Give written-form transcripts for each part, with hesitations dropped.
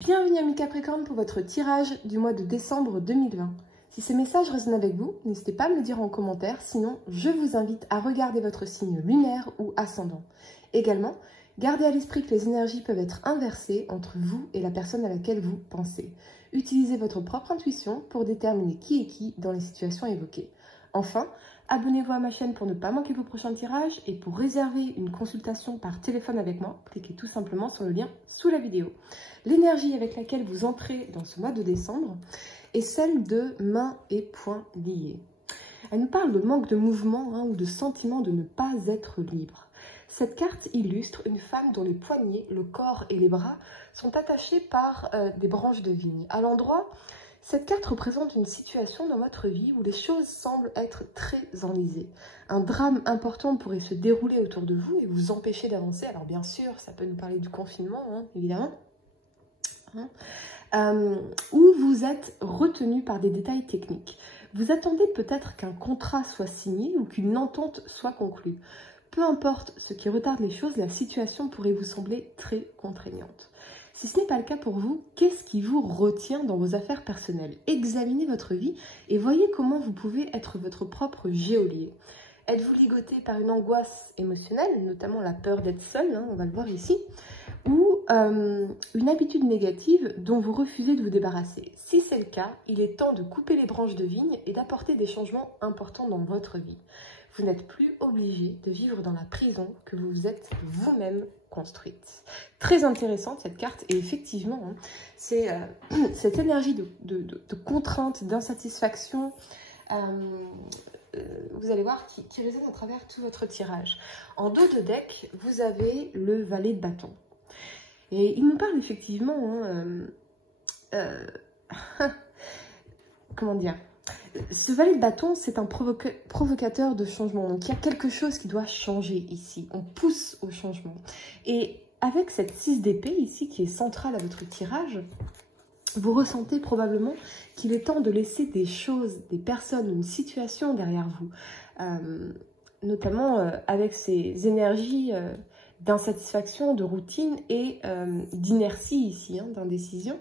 Bienvenue amis Capricorne pour votre tirage du mois de décembre 2020. Si ces messages résonnent avec vous, n'hésitez pas à me le dire en commentaire, sinon je vous invite à regarder votre signe lunaire ou ascendant. Également, gardez à l'esprit que les énergies peuvent être inversées entre vous et la personne à laquelle vous pensez. Utilisez votre propre intuition pour déterminer qui est qui dans les situations évoquées. Enfin, abonnez-vous à ma chaîne pour ne pas manquer vos prochains tirages et pour réserver une consultation par téléphone avec moi, cliquez tout simplement sur le lien sous la vidéo. L'énergie avec laquelle vous entrez dans ce mois de décembre est celle de mains et poings liés. Elle nous parle de manque de mouvement ou de sentiment de ne pas être libre. Cette carte illustre une femme dont les poignets, le corps et les bras sont attachés par des branches de vigne. À l'endroit, cette carte représente une situation dans votre vie où les choses semblent être très enlisées. Un drame important pourrait se dérouler autour de vous et vous empêcher d'avancer. Alors bien sûr, ça peut nous parler du confinement, évidemment. Où vous êtes retenu par des détails techniques. Vous attendez peut-être qu'un contrat soit signé ou qu'une entente soit conclue. Peu importe ce qui retarde les choses, la situation pourrait vous sembler très contraignante. Si ce n'est pas le cas pour vous, qu'est-ce qui vous retient dans vos affaires personnelles? Examinez votre vie et voyez comment vous pouvez être votre propre geôlier. Êtes-vous ligoté par une angoisse émotionnelle, notamment la peur d'être seul, on va le voir ici, ou une habitude négative dont vous refusez de vous débarrasser? Si c'est le cas, il est temps de couper les branches de vigne et d'apporter des changements importants dans votre vie. Vous n'êtes plus obligé de vivre dans la prison que vous vous êtes vous-même construite. Très intéressante cette carte et effectivement, c'est cette énergie de contrainte, d'insatisfaction, vous allez voir, qui résonne à travers tout votre tirage. En dos de deck, vous avez le valet de bâton. Et il nous parle effectivement, comment dire, ce valet de bâton, c'est un provocateur de changement. Donc il y a quelque chose qui doit changer ici. On pousse au changement. Et avec cette 6 d'épée ici, qui est centrale à votre tirage, vous ressentez probablement qu'il est temps de laisser des choses, des personnes, une situation derrière vous. Notamment avec ces énergies d'insatisfaction, de routine et d'inertie ici, d'indécision.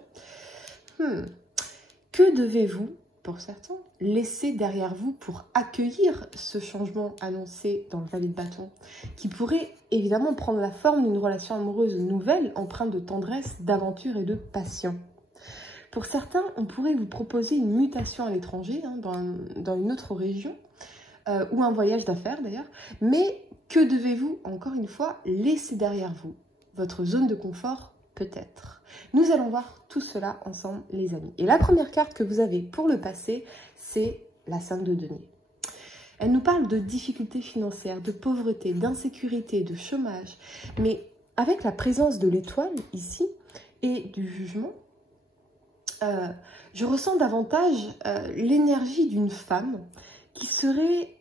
Que devez-vous, pour certains, laisser derrière vous pour accueillir ce changement annoncé dans le valet de bâton, qui pourrait évidemment prendre la forme d'une relation amoureuse nouvelle, empreinte de tendresse, d'aventure et de passion? Pour certains, on pourrait vous proposer une mutation à l'étranger, dans une autre région, ou un voyage d'affaires d'ailleurs. Mais que devez-vous, encore une fois, laisser derrière vous? Votre zone de confort, peut-être. Nous allons voir tout cela ensemble, les amis. Et la première carte que vous avez pour le passé, c'est la 5 de denier. Elle nous parle de difficultés financières, de pauvreté, d'insécurité, de chômage. Mais avec la présence de l'étoile ici et du jugement, je ressens davantage l'énergie d'une femme qui serait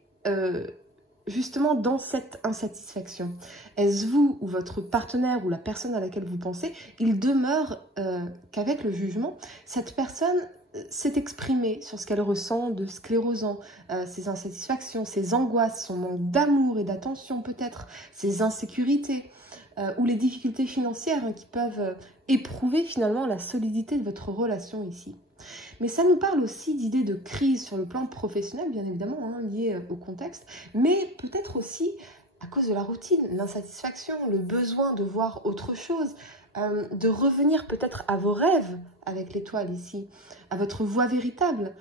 justement dans cette insatisfaction. Est-ce vous ou votre partenaire ou la personne à laquelle vous pensez? Il demeure qu'avec le jugement, cette personne s'est exprimée sur ce qu'elle ressent de sclérosant, ses insatisfactions, ses angoisses, son manque d'amour et d'attention peut-être, ses insécurités, ou les difficultés financières qui peuvent éprouver finalement la solidité de votre relation ici. Mais ça nous parle aussi d'idées de crise sur le plan professionnel, bien évidemment, liées au contexte, mais peut-être aussi à cause de la routine, l'insatisfaction, le besoin de voir autre chose, de revenir peut-être à vos rêves avec l'étoile ici, à votre voix véritable.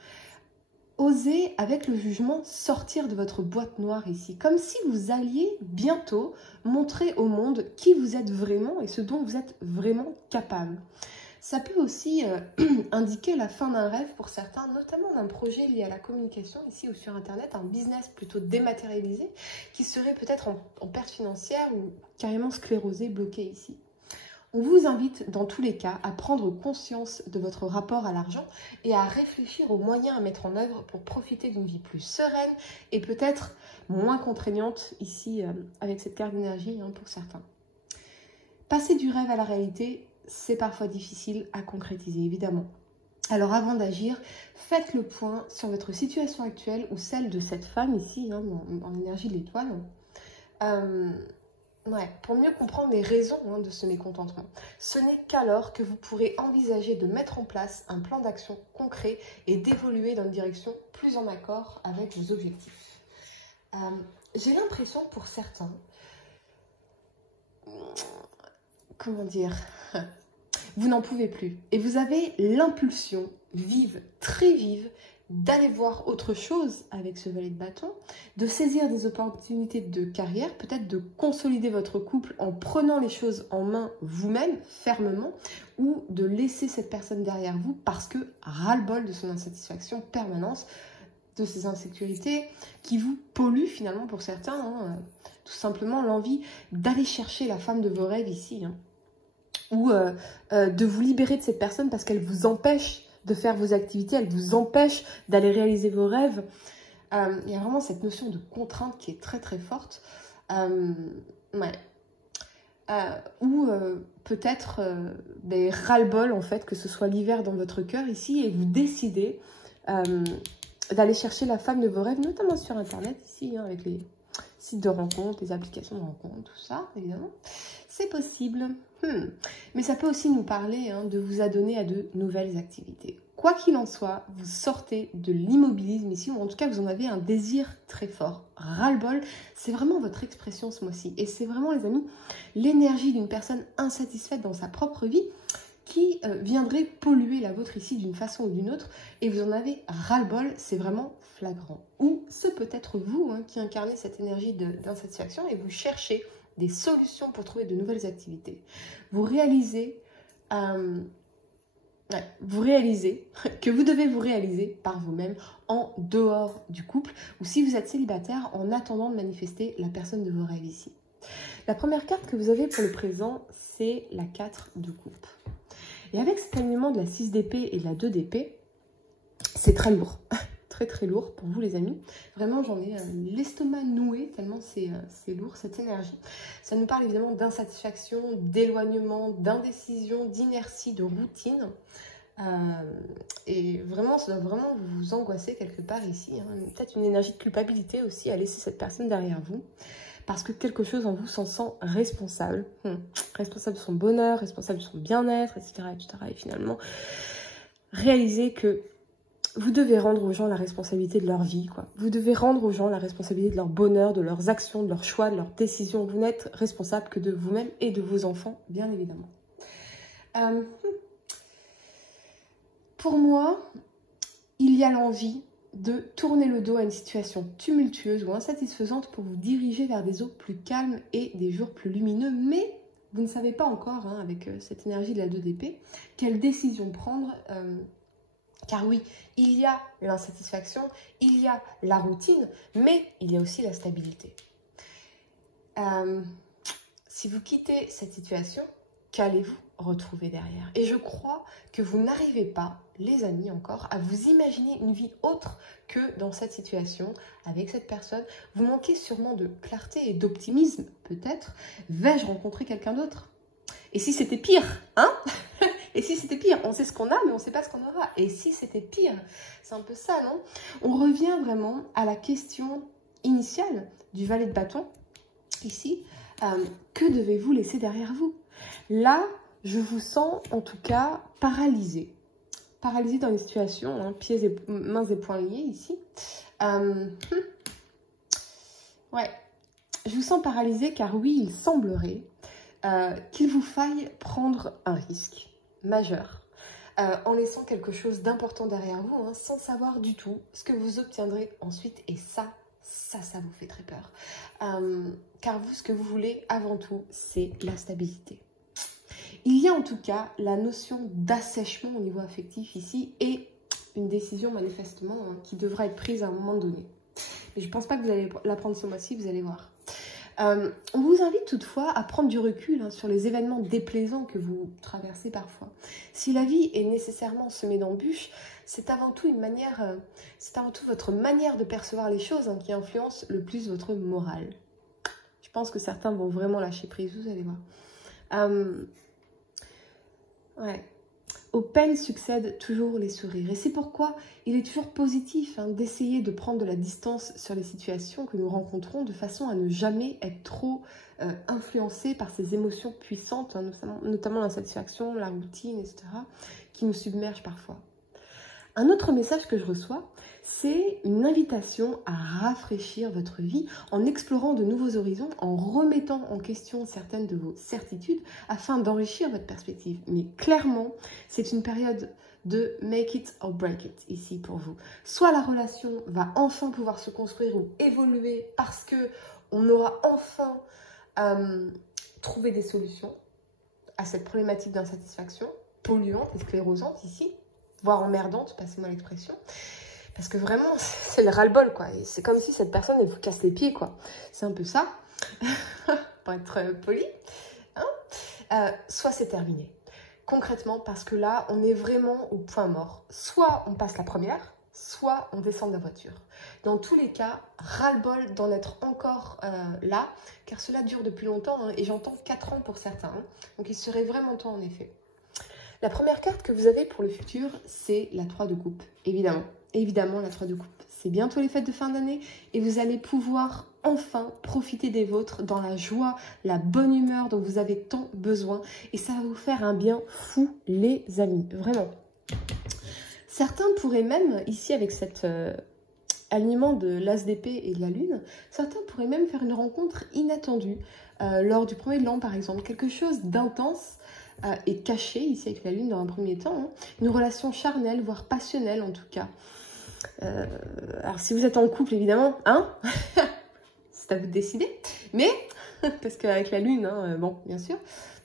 Osez, avec le jugement, sortir de votre boîte noire ici, comme si vous alliez bientôt montrer au monde qui vous êtes vraiment et ce dont vous êtes vraiment capable. Ça peut aussi indiquer la fin d'un rêve pour certains, notamment d'un projet lié à la communication ici ou sur Internet, un business plutôt dématérialisé qui serait peut-être en perte financière ou carrément sclérosé, bloqué ici. On vous invite dans tous les cas à prendre conscience de votre rapport à l'argent et à réfléchir aux moyens à mettre en œuvre pour profiter d'une vie plus sereine et peut-être moins contraignante ici avec cette carte d'énergie pour certains. Passer du rêve à la réalité, c'est parfois difficile à concrétiser évidemment. Alors avant d'agir, faites le point sur votre situation actuelle ou celle de cette femme ici, dans l'énergie de l'étoile. Ouais, pour mieux comprendre les raisons de ce mécontentement. Ce n'est qu'alors que vous pourrez envisager de mettre en place un plan d'action concret et d'évoluer dans une direction plus en accord avec vos objectifs. J'ai l'impression pour certains, comment dire, vous n'en pouvez plus. Et vous avez l'impulsion vive, très vive, d'aller voir autre chose avec ce valet de bâton, de saisir des opportunités de carrière, peut-être de consolider votre couple en prenant les choses en main vous-même, fermement, ou de laisser cette personne derrière vous parce que ras-le-bol de son insatisfaction permanente, de ses insécurités qui vous polluent finalement pour certains, tout simplement l'envie d'aller chercher la femme de vos rêves ici, ou de vous libérer de cette personne parce qu'elle vous empêche de faire vos activités, elle vous empêche d'aller réaliser vos rêves. Il y a vraiment cette notion de contrainte qui est très très forte. Ouais. Ou peut-être ras-le-bol en fait, que ce soit l'hiver dans votre cœur ici et vous décidez d'aller chercher la femme de vos rêves, notamment sur internet ici, avec les sites de rencontres, les applications de rencontres, tout ça évidemment. C'est possible. Mais ça peut aussi nous parler de vous adonner à de nouvelles activités. Quoi qu'il en soit, vous sortez de l'immobilisme ici, ou en tout cas vous en avez un désir très fort. Ras-le-bol, c'est vraiment votre expression ce mois-ci. Et c'est vraiment, les amis, l'énergie d'une personne insatisfaite dans sa propre vie qui viendrait polluer la vôtre ici d'une façon ou d'une autre. Et vous en avez ras-le-bol, c'est vraiment flagrant. Ou c'est peut-être vous qui incarnez cette énergie d'insatisfaction et vous cherchez des solutions pour trouver de nouvelles activités. Vous réalisez que vous devez vous réaliser par vous-même en dehors du couple, ou si vous êtes célibataire, en attendant de manifester la personne de vos rêves ici. La première carte que vous avez pour le présent, c'est la 4 de coupe. Et avec cet alignement de la 6 d'épée et de la 2 d'épée, c'est très lourd. Très très lourd pour vous les amis. Vraiment j'en ai l'estomac noué tellement c'est lourd cette énergie. Ça nous parle évidemment d'insatisfaction, d'éloignement, d'indécision, d'inertie, de routine. Et vraiment ça doit vraiment vous angoisser quelque part ici. Peut-être une énergie de culpabilité aussi à laisser cette personne derrière vous. Parce que quelque chose en vous s'en sent responsable. Responsable de son bonheur, responsable de son bien-être, etc., etc. Et finalement, réaliser que vous devez rendre aux gens la responsabilité de leur vie, quoi. Vous devez rendre aux gens la responsabilité de leur bonheur, de leurs actions, de leurs choix, de leurs décisions. Vous n'êtes responsable que de vous-même et de vos enfants, bien évidemment. Pour moi, il y a l'envie de tourner le dos à une situation tumultueuse ou insatisfaisante pour vous diriger vers des eaux plus calmes et des jours plus lumineux, mais vous ne savez pas encore, avec cette énergie de la 2 d'épée, quelle décision prendre. Car oui, il y a l'insatisfaction, il y a la routine, mais il y a aussi la stabilité. Si vous quittez cette situation, qu'allez-vous retrouver derrière? Et je crois que vous n'arrivez pas, les amis encore, à vous imaginer une vie autre que dans cette situation, avec cette personne. Vous manquez sûrement de clarté et d'optimisme, peut-être. Vais-je rencontrer quelqu'un d'autre? Et si c'était pire, Et si c'était pire? On sait ce qu'on a, mais on ne sait pas ce qu'on aura. Et si c'était pire? C'est un peu ça, non? On revient vraiment à la question initiale du valet de bâton, ici. Que devez-vous laisser derrière vous? Là, je vous sens en tout cas paralysé. Paralysé dans une situation, mains et poings liés ici. Ouais, je vous sens paralysé car oui, il semblerait qu'il vous faille prendre un risque majeur, en laissant quelque chose d'important derrière vous, sans savoir du tout ce que vous obtiendrez ensuite. Et ça vous fait très peur. Car vous, ce que vous voulez avant tout, c'est la stabilité. Il y a en tout cas la notion d'assèchement au niveau affectif ici et une décision manifestement qui devra être prise à un moment donné. Mais je ne pense pas que vous allez la prendre ce mois-ci, vous allez voir. On vous invite toutefois à prendre du recul sur les événements déplaisants que vous traversez parfois. Si la vie est nécessairement semée d'embûches, c'est avant tout votre manière de percevoir les choses qui influence le plus votre morale. Je pense que certains vont vraiment lâcher prise, vous allez voir. Ouais. Aux peines succèdent toujours les sourires. Et c'est pourquoi il est toujours positif d'essayer de prendre de la distance sur les situations que nous rencontrons de façon à ne jamais être trop influencé par ces émotions puissantes, notamment l'insatisfaction, la routine, etc., qui nous submergent parfois. Un autre message que je reçois, c'est une invitation à rafraîchir votre vie en explorant de nouveaux horizons, en remettant en question certaines de vos certitudes afin d'enrichir votre perspective. Mais clairement, c'est une période de make it or break it ici pour vous. Soit la relation va enfin pouvoir se construire ou évoluer parce que on aura enfin trouvé des solutions à cette problématique d'insatisfaction polluante et sclérosante ici, voire emmerdante, passez-moi l'expression, parce que vraiment, c'est le ras-le-bol, quoi. C'est comme si cette personne, elle vous casse les pieds, quoi. C'est un peu ça, pour être poli. Soit c'est terminé. Concrètement, parce que là, on est vraiment au point mort. Soit on passe la première, soit on descend de la voiture. Dans tous les cas, ras-le-bol d'en être encore là, car cela dure depuis longtemps, et j'entends 4 ans pour certains. Donc il serait vraiment temps, en effet. La première carte que vous avez pour le futur, c'est la 3 de coupe, évidemment. Évidemment, la 3 de coupe. C'est bientôt les fêtes de fin d'année et vous allez pouvoir enfin profiter des vôtres dans la joie, la bonne humeur dont vous avez tant besoin. Et ça va vous faire un bien fou, les amis. Vraiment. Certains pourraient même, ici avec cet alignement de l'as d'épée et de la lune, certains pourraient même faire une rencontre inattendue lors du premier de l'an, par exemple. Quelque chose d'intense et caché, ici avec la lune dans un premier temps. Une relation charnelle, voire passionnelle en tout cas. Alors si vous êtes en couple, évidemment, c'est à vous de décider. Mais, parce qu'avec la lune, bon, bien sûr.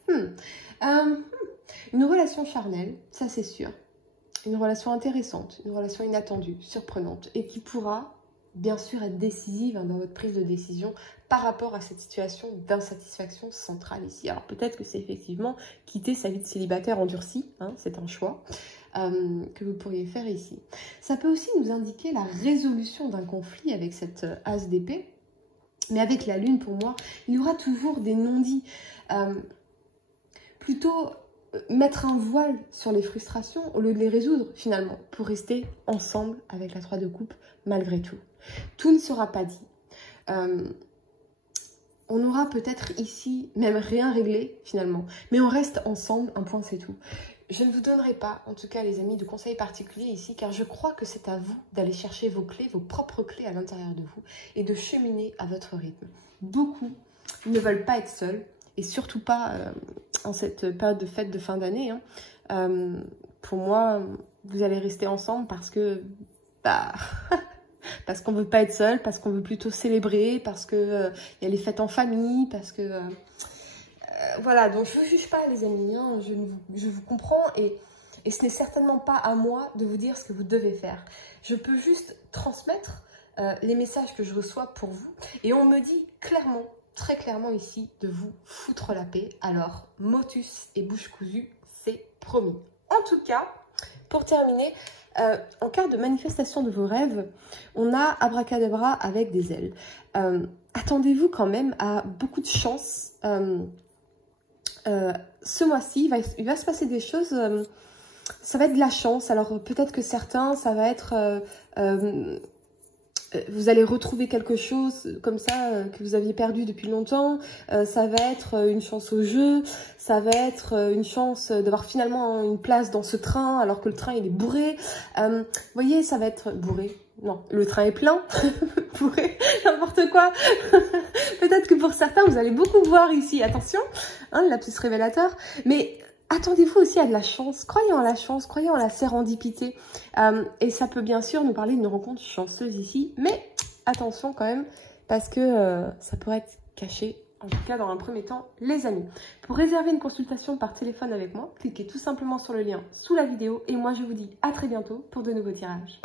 Une relation charnelle, ça c'est sûr. Une relation intéressante, une relation inattendue, surprenante, et qui pourra, bien sûr, être décisive dans votre prise de décision par rapport à cette situation d'insatisfaction centrale ici. Alors peut-être que c'est effectivement quitter sa vie de célibataire endurcie, c'est un choix que vous pourriez faire ici. Ça peut aussi nous indiquer la résolution d'un conflit avec cette as d'épée, mais avec la lune, pour moi, il y aura toujours des non-dits. Plutôt mettre un voile sur les frustrations au lieu de les résoudre finalement, pour rester ensemble avec la 3 de coupe malgré tout. Tout ne sera pas dit. On aura peut-être ici même rien réglé finalement, mais on reste ensemble, un point c'est tout. Je ne vous donnerai pas, en tout cas les amis, de conseils particuliers ici, car je crois que c'est à vous d'aller chercher vos clés, vos propres clés à l'intérieur de vous, et de cheminer à votre rythme. Beaucoup ne veulent pas être seuls, et surtout pas en cette période de fête de fin d'année. Pour moi, vous allez rester ensemble parce que... parce qu'on ne veut pas être seul, parce qu'on veut plutôt célébrer, parce qu'il y a les fêtes en famille, parce que... voilà, donc je ne vous juge pas les amis, je vous comprends et ce n'est certainement pas à moi de vous dire ce que vous devez faire. Je peux juste transmettre les messages que je reçois pour vous et on me dit clairement, très clairement ici, de vous foutre la paix. Alors, motus et bouche cousue, c'est promis. En tout cas, pour terminer, en cas de manifestation de vos rêves, on a abracadabra avec des ailes. Attendez-vous quand même à beaucoup de chance. Ce mois-ci, il va se passer des choses, ça va être de la chance. Alors peut-être que certains, ça va être, vous allez retrouver quelque chose comme ça que vous aviez perdu depuis longtemps. Ça va être une chance au jeu, ça va être une chance d'avoir finalement une place dans ce train alors que le train il est bourré. Vous voyez, ça va être bourré. Non, le train est plein, bourré, n'importe quoi. Peut-être que pour certains, vous allez beaucoup boire ici. Attention, le lapsus révélateur. Mais attendez-vous aussi à de la chance. Croyez en la chance, croyez en la sérendipité. Et ça peut bien sûr nous parler d'une rencontre chanceuse ici. Mais attention quand même, parce que ça pourrait être caché. En tout cas, dans un premier temps, les amis. Pour réserver une consultation par téléphone avec moi, cliquez tout simplement sur le lien sous la vidéo. Et moi, je vous dis à très bientôt pour de nouveaux tirages.